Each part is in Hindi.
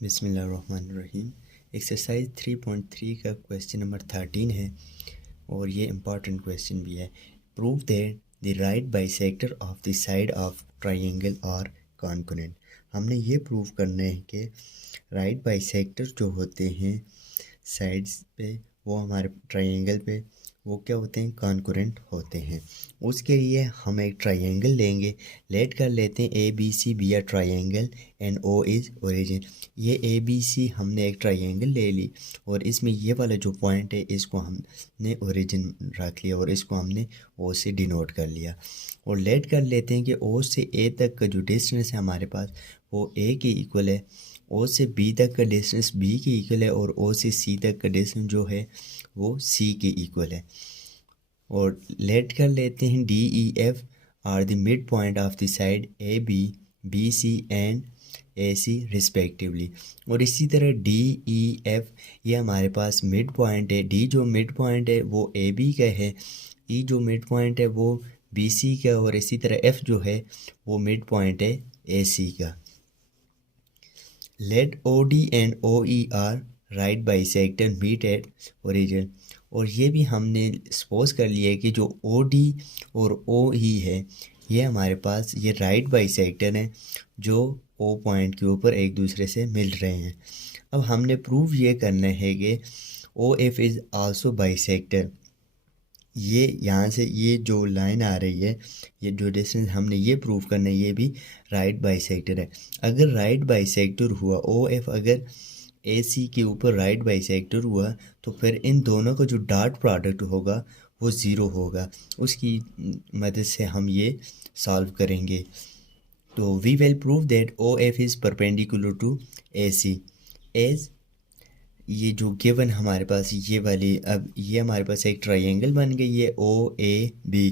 बिस्मिल्लाहिर्रहमानिर्रहीम। एक्सरसाइज 3.3 का क्वेश्चन नंबर 13 है और ये इम्पॉर्टेंट क्वेश्चन भी है। Prove that the right bisector of the side of triangle are concurrent. हमने ये प्रूव करना है कि राइट बाइसेक्टर जो होते हैं साइड्स पे, वो हमारे ट्रायंगल पे वो क्या होते हैं, कॉन्करेंट होते हैं। उसके लिए हम एक ट्रायंगल लेंगे, लेट कर लेते हैं A B C be a triangle and O is origin. ये ए बी सी हमने एक ट्रायंगल ले ली और इसमें ये वाला जो पॉइंट है इसको हमने ओरिजिन रख लिया और इसको हमने ओ से डिनोट कर लिया। और लेट कर लेते हैं कि ओ से ए तक का जो डिस्टेंस है हमारे पास वो ए के इक्वल है, ओ से बी तक का डिस्टेंस बी के इक्वल है और ओ से सी तक का डिस्टेंस जो है वो सी के इक्वल है। और लेट कर लेते हैं D E F are the mid point of the side A B, B C and A C respectively. और इसी तरह डी ई एफ ये हमारे पास मिड पॉइंट है। डी जो मिड पॉइंट है वो ए बी का है, ई जो मिड पॉइंट है वो बी सी का, और इसी तरह एफ जो है वो मिड पॉइंट है ए सी का। Let O D and O E are right bisector meet at origin. और ये भी हमने सपोज कर लिया है कि जो ओ डी और ओ ई है ये हमारे पास ये राइट बाइसेक्टर हैं जो ओ पॉइंट के ऊपर एक दूसरे से मिल रहे हैं। अब हमने प्रूव ये करना है कि O F is also bisector. ये यहाँ से ये जो लाइन आ रही है, ये जो डिस्टेंस हमने ये प्रूव करना है ये भी राइट बाइसेक्टर है। अगर राइट बाइसेक्टर हुआ ओ एफ, अगर ए सी के ऊपर राइट बाइसेक्टर हुआ तो फिर इन दोनों का जो डॉट प्रोडक्ट होगा वो ज़ीरो होगा। उसकी मदद से हम ये सॉल्व करेंगे। तो we will prove that O F is perpendicular to A C as ये जो गिवन हमारे पास ये वाली, अब ये हमारे पास एक ट्रायंगल बन गई है O A B,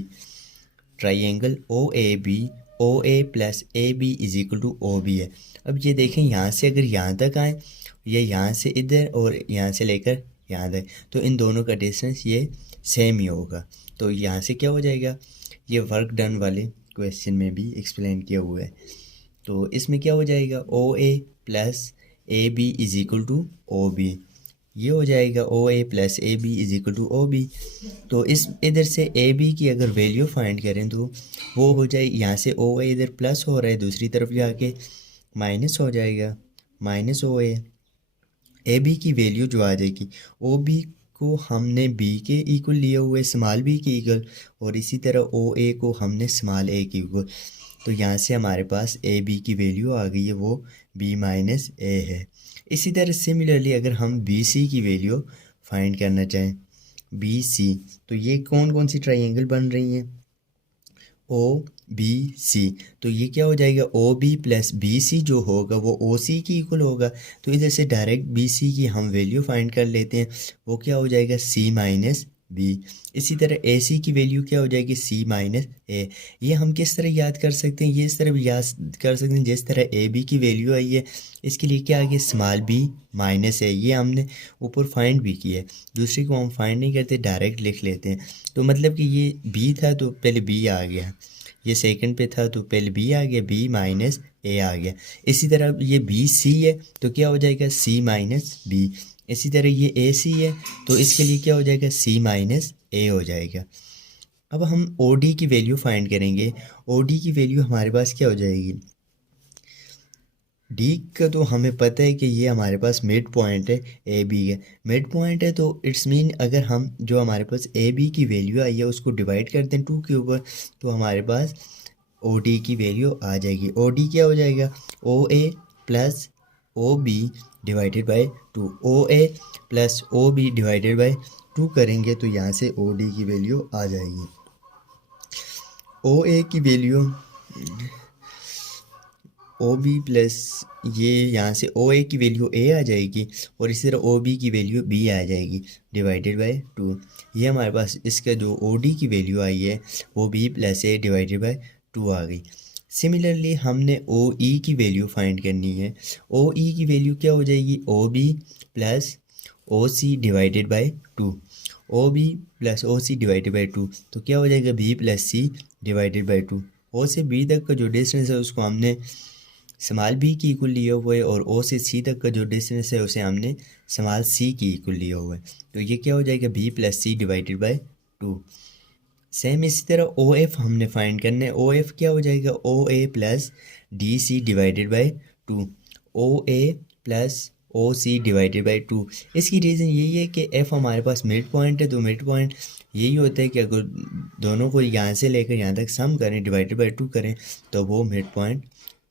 triangle O A B, O A plus A B is equal to O B है। अब ये देखें यहाँ से अगर यहाँ तक आए, ये यहाँ से इधर और यहाँ से लेकर यहाँ तक, तो इन दोनों का डिस्टेंस ये सेम ही होगा। तो यहाँ से क्या हो जाएगा, ये वर्क डन वाले क्वेश्चन में भी एक्सप्लेन किया हुआ है। तो इसमें क्या हो जाएगा, O A plus A B is equal to O B, ये हो जाएगा O A plus A B is equal to O B. तो इस इधर से ए बी की अगर वैल्यू फाइंड करें तो वो हो जाए, यहाँ से ओ ए इधर प्लस हो रहा है, दूसरी तरफ जाके माइनस हो जाएगा, माइनस ओ ए बी की वैल्यू जो आ जाएगी, ओ बी को हमने बी के इक्वल लिया हुआ है, स्मॉल बी के इक्वल, और इसी तरह ओ ए को हमने स्मॉल ए के इक्वल। तो यहाँ से हमारे पास ए बी की वैल्यू आ गई है, वो बी माइनस ए है। इसी तरह सिमिलरली अगर हम बी सी की वैल्यू फाइंड करना चाहें, बी सी, तो ये कौन कौन सी ट्रायंगल बन रही हैं, ओ बी सी। तो ये क्या हो जाएगा, O B plus B C जो होगा वो ओ सी की इक्वल होगा। तो इधर से डायरेक्ट बी सी की हम वैल्यू फाइंड कर लेते हैं, वो क्या हो जाएगा, सी माइनस बी। इसी तरह ए सी की वैल्यू क्या हो जाएगी, सी माइनस ए। ये हम किस तरह याद कर सकते हैं, ये इस तरह भी याद कर सकते हैं जिस तरह ए बी की वैल्यू आई है, इसके लिए क्या आ गया, स्मॉल बी माइनस ए। ये हमने ऊपर फाइंड भी किया है, दूसरी को हम फाइंड नहीं करते, डायरेक्ट लिख लेते हैं। तो मतलब कि ये बी था तो पहले बी आ गया, ये सेकंड पे था तो पहले बी आ गया, बी माइनस ए आ गया। इसी तरह ये बी सी है तो क्या हो जाएगा, सी माइनस बी। इसी तरह ये ए सी है तो इसके लिए क्या हो जाएगा, सी माइनस ए हो जाएगा। अब हम ओ डी की वैल्यू फाइंड करेंगे। ओ डी की वैल्यू हमारे पास क्या हो जाएगी, डी का तो हमें पता है कि ये हमारे पास मिड पॉइंट है, ए बी है मिड पॉइंट है, तो इट्स मीन अगर हम जो हमारे पास ए बी की वैल्यू आई है उसको डिवाइड करते हैं 2 के ऊपर, तो हमारे पास ओ डी की वैल्यू आ जाएगी। ओ डी क्या हो जाएगा, O A plus O B divided by 2, O A plus O B divided by 2 करेंगे तो यहाँ से ओ डी की वैल्यू आ जाएगी। ओ ए की वैल्यू ओ बी प्लस ये यहाँ से ओ ए की वैल्यू ए आ जाएगी और इसी तरह ओ बी की वैल्यू बी आ जाएगी डिवाइडेड बाई 2। ये हमारे पास इसका जो ओ डी की वैल्यू आई है वो B plus A divided by 2 आ गई। सिमिलरली हमने ओ ई की वैल्यू फाइंड करनी है। ओ ई की वैल्यू क्या हो जाएगी, O B plus O C divided by 2, O B plus O C divided by 2, तो क्या हो जाएगा, B plus C divided by 2। O से बी तक का जो डिस्टेंस है उसको हमने स्मॉल बी की इक्वल लिया हुआ है और ओ से सी तक का जो डिस्टेंस है उसे हमने स्मॉल सी की इक्वल लिया हुआ है। तो ये क्या हो जाएगा, B plus C divided by 2। Same इसी तरह ओ एफ हमने फाइंड करना है। ओ एफ क्या हो जाएगा, O A plus D C divided by 2। O A plus O C divided by 2। इसकी रीज़न यही है कि एफ हमारे पास मिड पॉइंट है, तो मिड पॉइंट यही होता है कि अगर दोनों को यहाँ से लेकर यहाँ तक सम करें, डिवाइडेड बाई 2 करें, तो वो मिड पॉइंट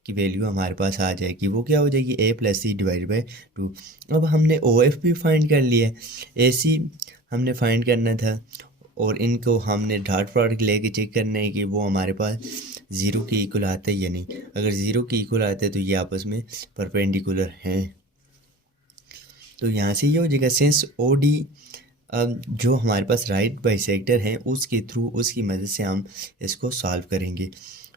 की वैल्यू हमारे पास आ जाएगी। वो क्या हो जाएगी, ए प्लस सी डिवाइडेड बाई 2। अब हमने ओ एफ भी फाइंड कर लिया है, ए सी हमने फाइंड करना था, और इनको हमने डॉट प्रोडक्ट लेके चेक करना है कि वो हमारे पास ज़ीरो के इक्वल आता है या नहीं। अगर ज़ीरो के इक्वल आता है तो ये आपस में परपेंडिकुलर हैं। तो यहाँ से ये हो जाएगा, सिंस ओ डी जो हमारे पास राइट बाइसेक्टर है उसके थ्रू, उसकी मदद से हम इसको सॉल्व करेंगे।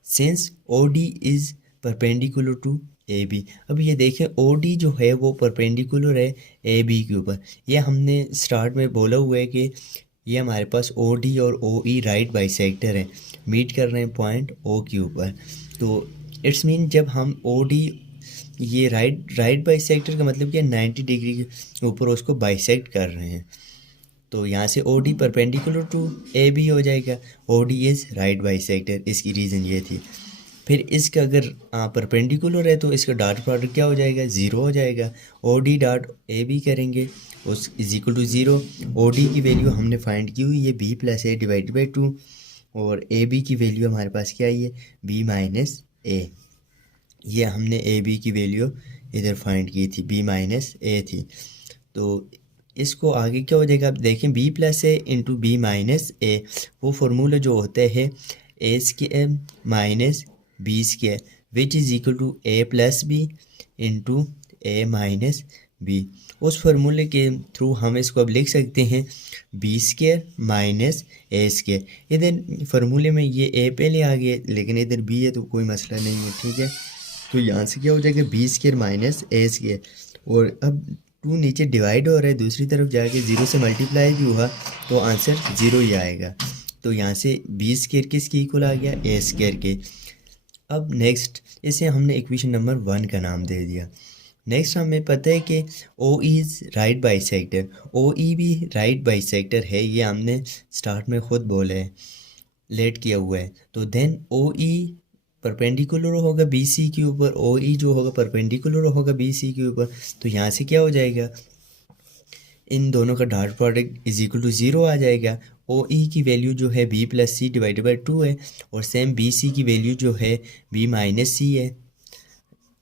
Since O D is perpendicular to A B. अब ये देखें, ओ डी जो है वो परपेंडिकुलर है ए बी के ऊपर। ये हमने स्टार्ट में बोला हुआ है कि ये हमारे पास ओ डी और ओ ई राइट बाइसेक्टर है, मीट कर रहे हैं पॉइंट ओ के ऊपर। तो इट्स मीन जब हम ओ डी, ये राइट बाइसेक्टर का मतलब क्या, 90 डिग्री के ऊपर उसको बाइसेक्ट कर रहे हैं। तो यहाँ से O D perpendicular to A B हो जाएगा। O D is right bisector, इसकी रीज़न ये थी। फिर इसका अगर परपेंडिकुलर है तो इसका डॉट प्रोडक्ट क्या हो जाएगा, ज़ीरो हो जाएगा। O D dot A B करेंगे उस is equal to zero. O D की वैल्यू हमने फाइंड की हुई है B plus A divided by 2, और ए बी की वैल्यू हमारे पास क्या आई है, बी माइनस ए। ये हमने ए बी की वैल्यू इधर फाइंड की थी, बी माइनस ए थी। तो इसको आगे क्या हो जाएगा, आप देखें, B plus A into B minus A, वो फार्मूला जो होता है A square minus B square which is equal to A plus B into A minus B. उस फार्मूले के थ्रू हम इसको अब लिख सकते हैं B square minus A square. इधर फार्मूले में ये ए पहले आ गया, लेकिन इधर बी है तो कोई मसला नहीं है, ठीक है। तो यहाँ से क्या हो जाएगा, B square minus A square, और अब 2 नीचे डिवाइड हो रहा है, दूसरी तरफ जाके 0 से मल्टीप्लाई भी हुआ तो आंसर 0 ही आएगा। तो यहाँ से बी स्क्वायर किसकी इक्वल आ गया, ए स्क्वायर के। अब नेक्स्ट, इसे हमने इक्वेशन नंबर 1 का नाम दे दिया। नेक्स्ट हमें पता है कि ओ इज़ राइट बाइसेक्टर, ओ ई भी राइट बाइसेक्टर है, ये हमने स्टार्ट में खुद बोला है, लेट किया हुआ है। तो देन ओ ई परपेंडिकुलर होगा बी सी के ऊपर, ओ ई जो होगा परपेंडिकुलर होगा बी सी के ऊपर। तो यहाँ से क्या हो जाएगा, इन दोनों का dot product is equal to 0 आ जाएगा। ओ ई की वैल्यू जो है B plus C divided by 2 है, और सेम बी सी की वैल्यू जो है बी माइनस सी है।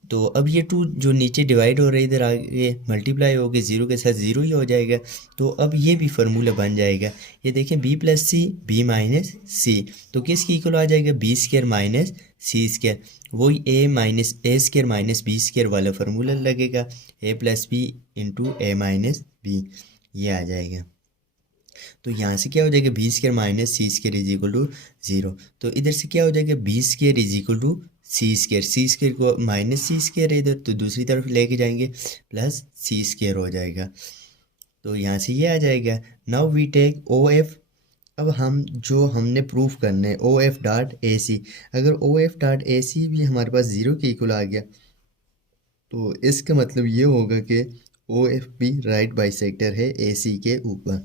तो अब ये 2 जो नीचे डिवाइड हो रहे हैं इधर आगे मल्टीप्लाई हो गए, 0 के साथ 0 ही हो जाएगा। तो अब ये भी फार्मूला बन जाएगा, ये देखें, B plus C B minus C, तो किसकी इक्वल आ जाएगा, B square minus C square. वही A minus A square minus B square वाला फार्मूला लगेगा, A plus B into A minus B, ये आ जाएगा। तो यहाँ से क्या हो जाएगा, B square minus C square is equal to 0। तो इधर से क्या हो जाएगा, B square is equal to C square, C square को माइनस सी स्क्वायर है इधर, तो दूसरी तरफ लेके जाएंगे प्लस सी स्क्वायर हो जाएगा। तो यहाँ से ये आ जाएगा। Now we take O F. अब हम जो हमने प्रूफ करना है ओ एफ डॉट ए सी, अगर ओ एफ डॉट ए सी भी हमारे पास 0 के इक्वल आ गया तो इसका मतलब ये होगा कि ओ एफ भी राइट बाइसेक्टर है ए सी के ऊपर।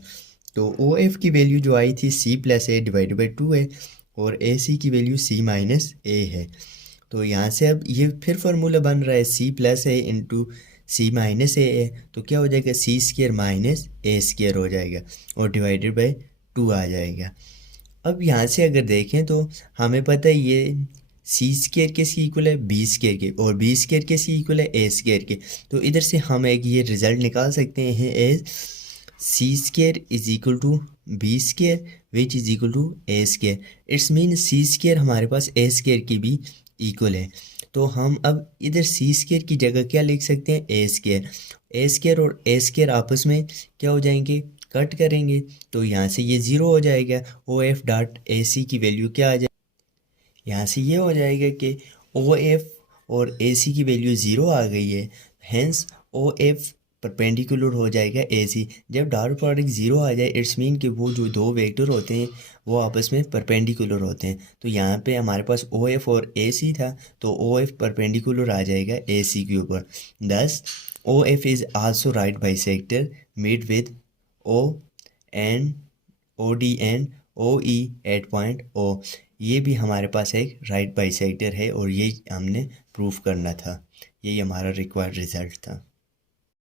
तो ओ एफ की वैल्यू जो आई थी C plus A divided by 2 है, और ए सी की वैल्यू सी माइनस ए है। तो यहाँ से अब ये फिर फार्मूला बन रहा है सी plus A into C minus ए है, तो क्या हो जाएगा, सी स्क्वायर माइनस ए स्क्वायर हो जाएगा, और डिवाइडेड बाई 2 आ जाएगा। अब यहाँ से अगर देखें तो हमें पता है ये सी स्क्वायर किसकी इक्वल है, बी स्क्वायर के, और बी स्क्वायर किसकी इक्वल है, ए स्क्वायर के। तो इधर से हम एक ये रिजल्ट निकाल सकते हैं as C square is equal to B square which is equal to A square. It's mean C square हमारे पास ए स्क्वायर की भी इक्वल है। तो हम अब इधर सी स्क्वायर की जगह क्या लिख सकते हैं, ए स्क्वायर। ए स्क्वायर और ए स्क्वायर आपस में क्या हो जाएंगे, कट करेंगे, तो यहाँ से ये 0 हो जाएगा। ओ एफ डॉट ए सी की वैल्यू क्या आ जाएगी, यहाँ से ये हो जाएगा कि ओ एफ और ए सी की वैल्यू 0 आ गई है, हेंस ओ एफ परपेंडिकुलर हो जाएगा AC। जब डॉट प्रोडक्ट 0 आ जाए इट्स मीन कि वो जो दो वेक्टर होते हैं वो आपस में परपेंडिकुलर होते हैं। तो यहाँ पे हमारे पास OF और AC था, तो OF परपेंडिकुलर आ जाएगा AC के ऊपर। Thus OF is also right bisector meet with O and OD and OE at point O। ये भी हमारे पास एक राइट बाइसेक्टर है और ये हमने प्रूफ करना था। यही हमारा रिक्वायर्ड रिजल्ट था।